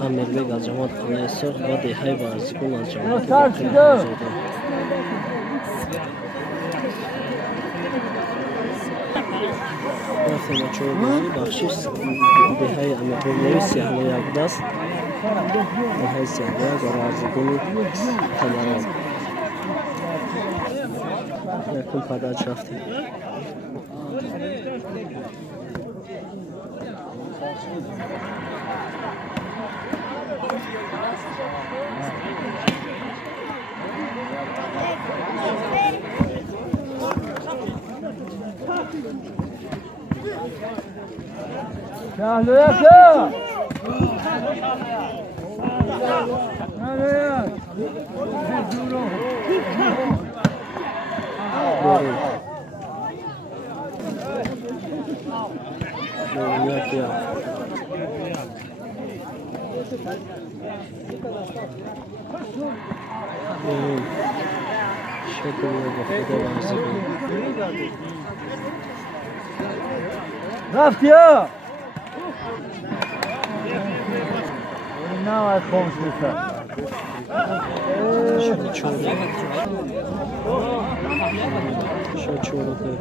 Amirlik از جماعت خانه سرخ و دههای بازیکن از جماعت داخل چوبی بخشش دههای امیرلی سیاه‌ی اقدس دههای سیاه‌ی بازیکن تمام یکم پداش رفتی رفتیا نه از خاموش میشه شد چورده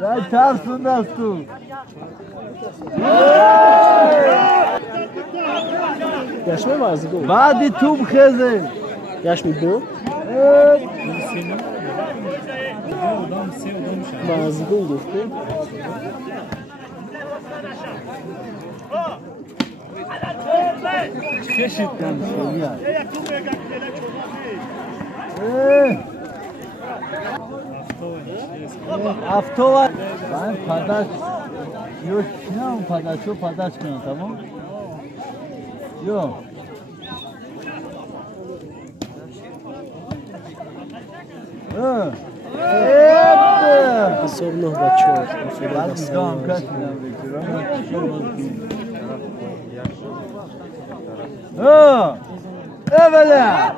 Lan çarpsın nasıl? Yaş mı bazı gol? Vadi tüm kızı. Yaş mı bu? Bazı gol dostum. Keşitten ya. Автова. Ben padaş. Yok, ne padaş? O padaş mı tamam? Yok. Evet. Особенно бачок. Там как нам Evet.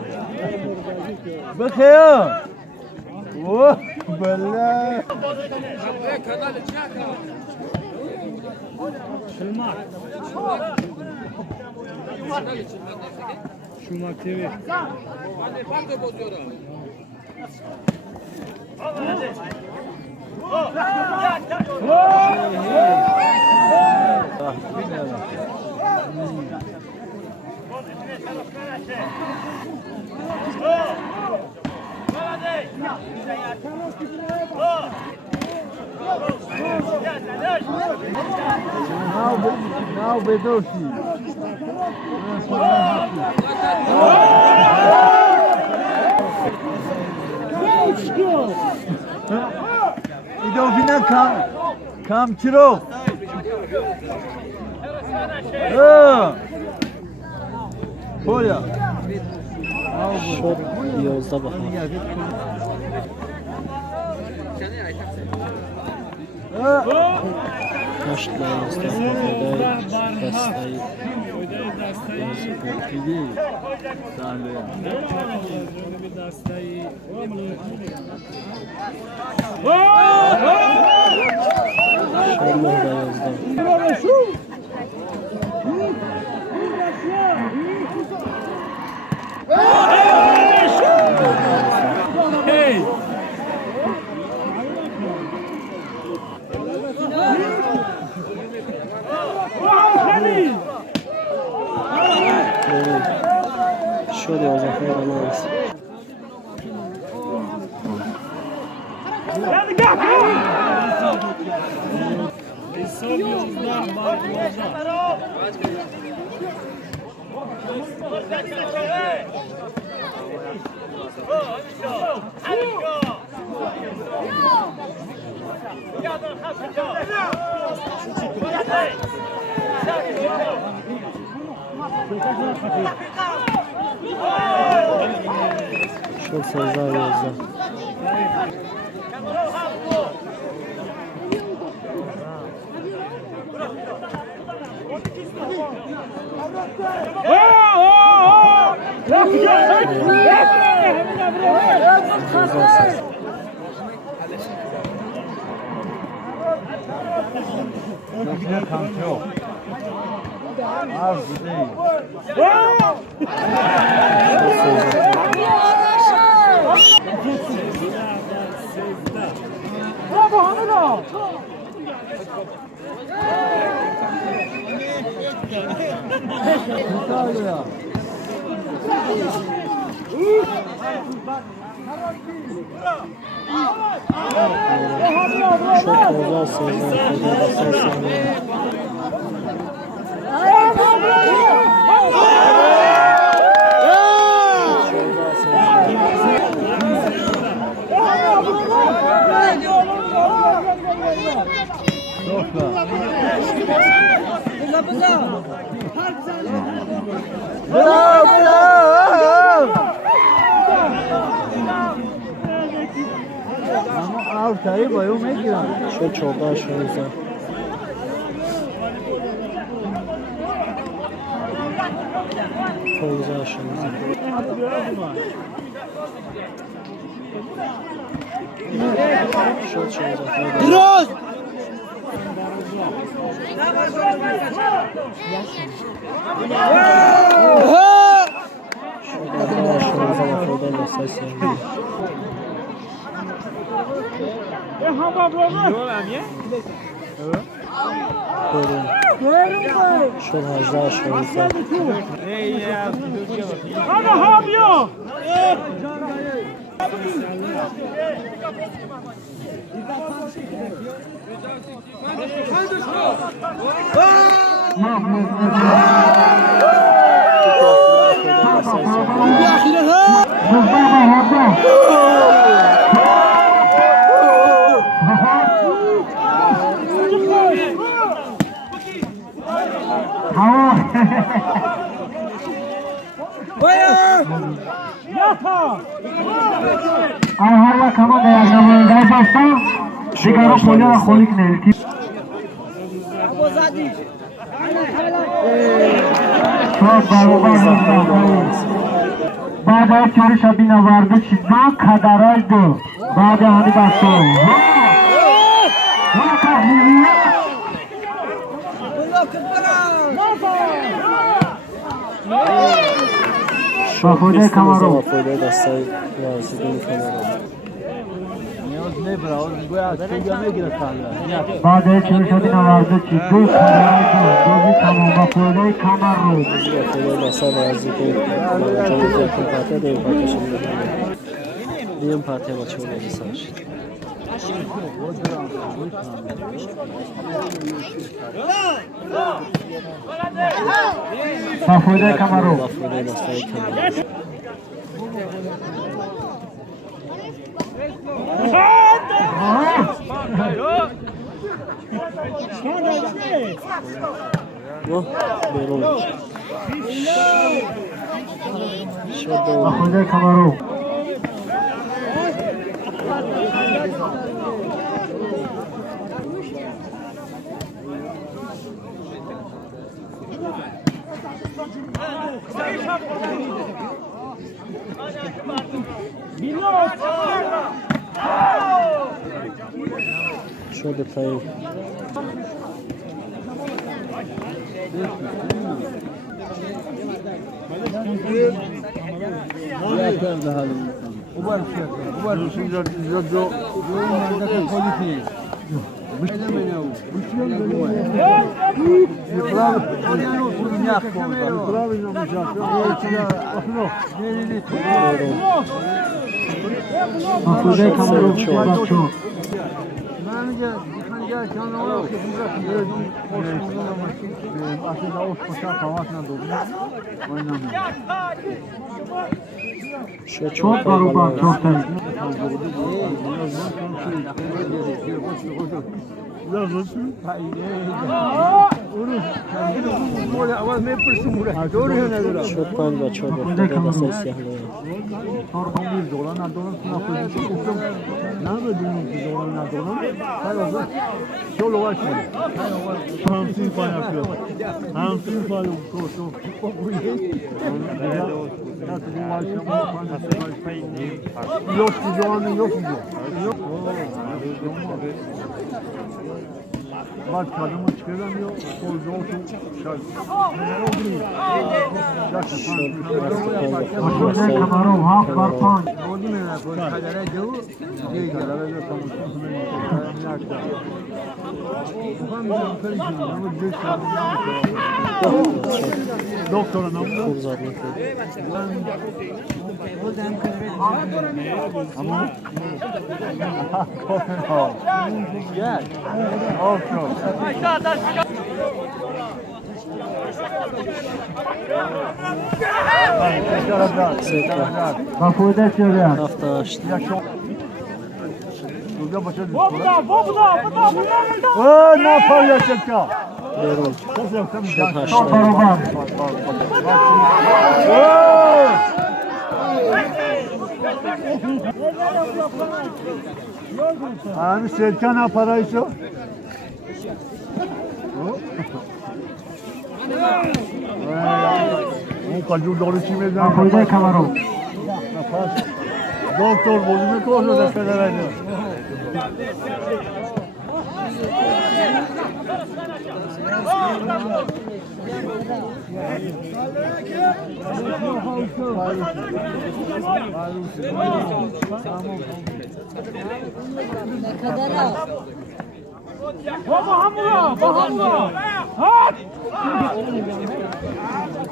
Bakıyor. Oh, bella. Şumak TV. Now Bedoshi. İdofina kamçiro. Polya. Şot 11 baxa. Başlayız da dastayı. Şöyle o zaman anlarız. شد 13-11. Yine kamçı yok. Az değil. Bravo Hamilo. İtalya. Çok güzel sözler. Ama avtayı boyu mekiyor. شد 14-16. شد 16. Biraz. شد 18-16. Hadi Hamilo. Ahora kama değerli arkadaşlar, sigara koyuyor kolik ne? Çok بعد چوری شبیه وارد چیزا کدرای دو بعد هانی بستو شد کامرو فایده دستای واسطه کامرو نیاز نبرا باید چیزا میگیره کاملا بعد چوری شبیه وارد چیزا کدرای دو دوزی تمام فایده کامرو فایده دستای واسطه جامعه کمپاته دیم پاتشون دیم پاته با چون دستاش فایده کامرو فایده دستای کامرو و بیرون شد فایده کامرو شد پایین فایده کامرو بچو çok var çok da. شد پنج بچه ها برده دسته سیاه لیان. Bak kadımı çıkaramıyor, kolda otur, şarj. Kamarov half var pan. Doktora namı. Kurzadlık. Ama gel. Olsun. Mafude söylüyor. Hafta açtı. Ne yapıyorsun ya? Berol. Şod haşta. Karoban. Hani Serkan aparaysa? O kadar doğru çimeden. Mafude Kamarov. Doktor bozunu koyuyor da kadar.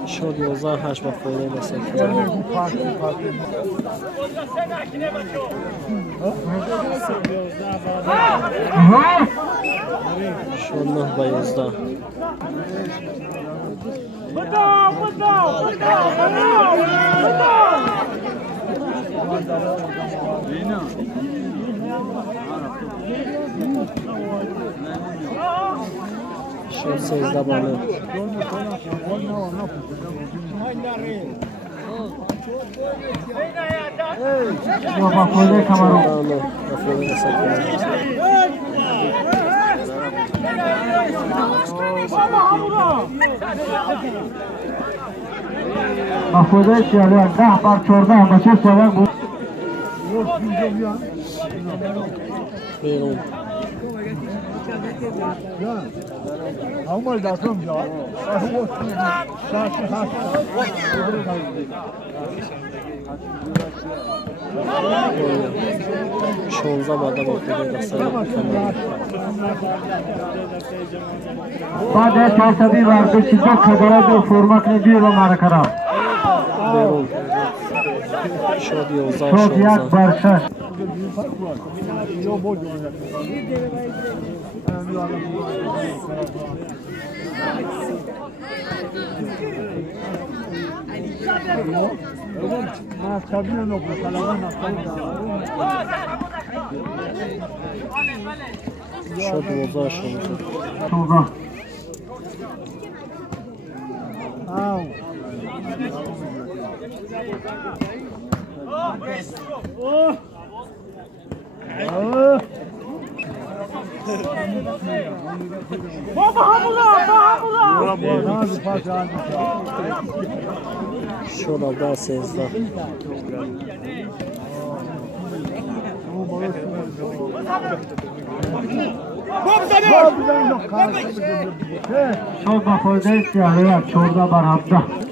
شد 11 با فایده بسید. شد 9 با 11. شد 13 با 9. Mafude Kamarov. Mafude söylüyor. 10 bar 14 maçı seven bu. Berol. Ama lazım ya. شونزه بادا با فایده بسید. بعد تصویر ورزش چیزا کدرات و فرمت ندیه و مرکرا. برول. شد 11 شد یک بر 6. شد 12 شد. Tuğba. شد 13. شد مفایده سیاهی 14 بر 17.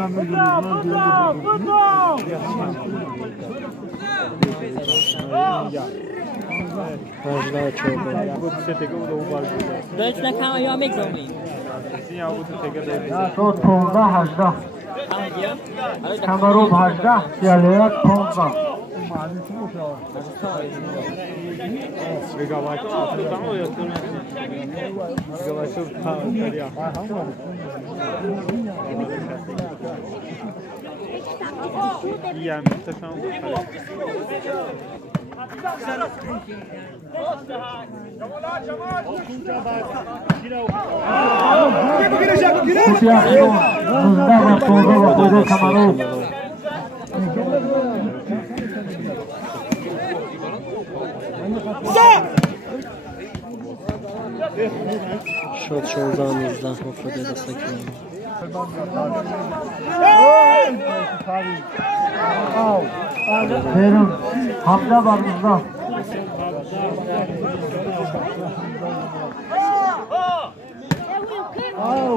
هجده 14. Deutschland kann man ja mitsammeln. شد 15 18. Kamarov 18 سیاهی 15. Associação nos dava folga para poder camarão. شد شوزان 19 مفرده دستکی Verin. Hamza var bizde.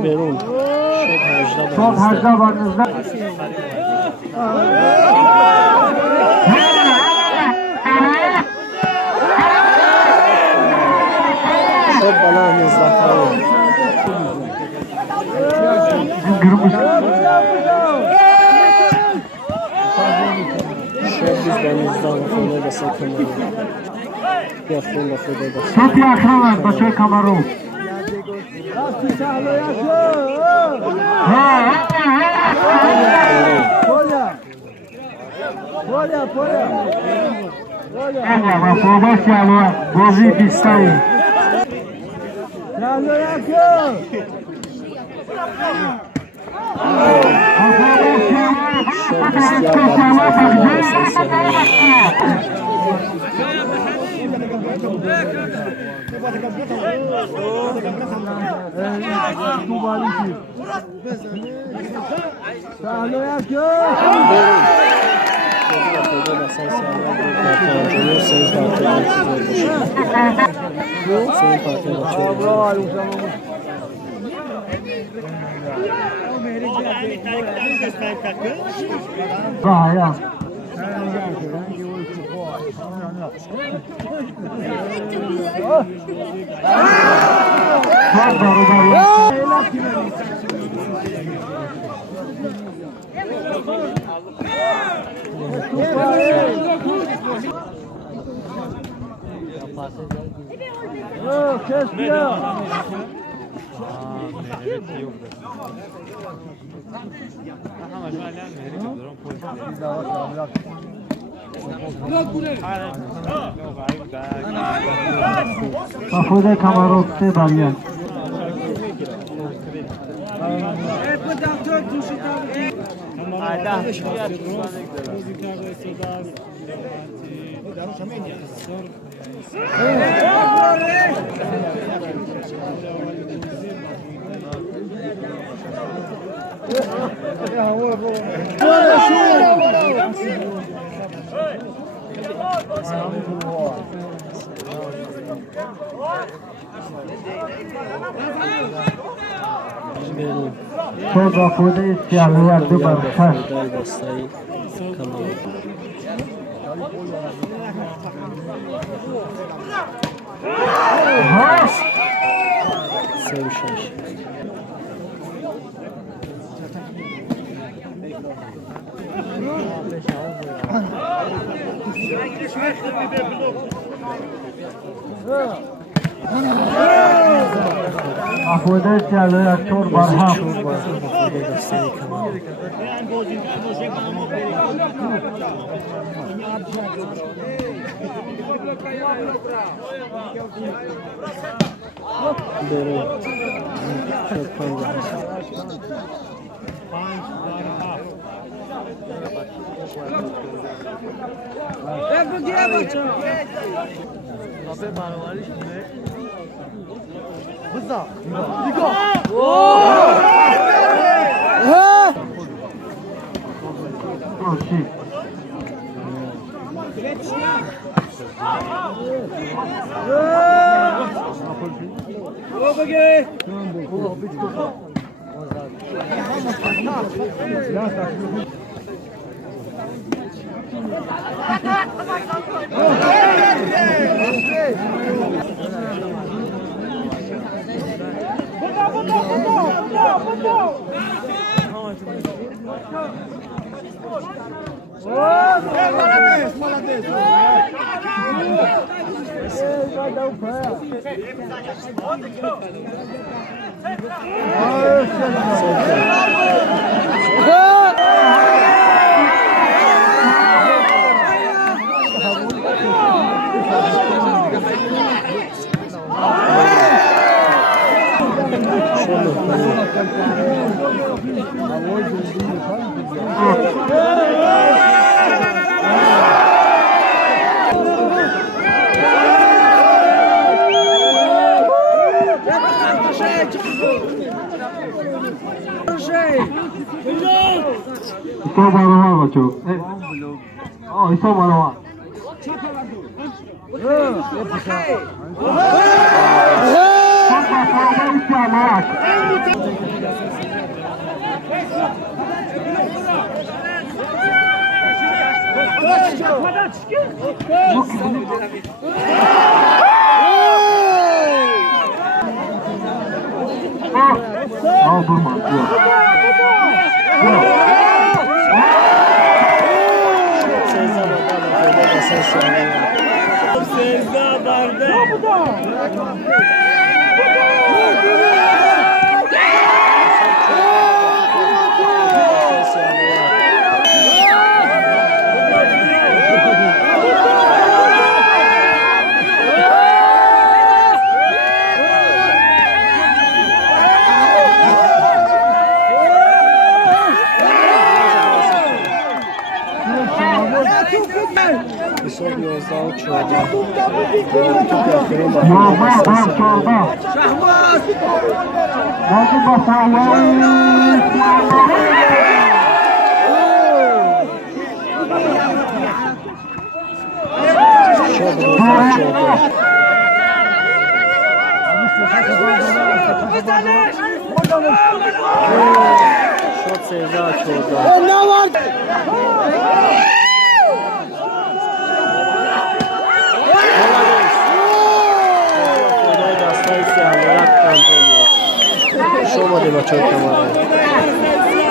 برون شد 18 Son harca var bizde. شد بلا 19 خواهی Kırmış. شد biz de 19 مفرده دستکی یخون مفرده دستکی Çok yakın var Başar Kamarov. Olha, ma formacja lua, bozi pistai. شد بسیار مفرده دستکی Bahaya. Çok darı Mahfude Kamarov se Balyan. برون Çok mahfude siyahlı vardı barışar. مفرده دستکی کمان سه و شش Mahfude siyahlı çok barham. شد بازی مفرده دستکی کمان برون شد 15 Kursi. Sobarova bacı. Ay sobarova. Al durma. Sezda bakalım. Öyle de ses yani. Sezda barda. Ses yani. Vysok Yozdağ uçuyordu. Top yakını var. Yorba var çorba. Hadi bakalım. Çok güzel uçuyordu. Çok Sezda uçuyordu. Show modelo çok tamam.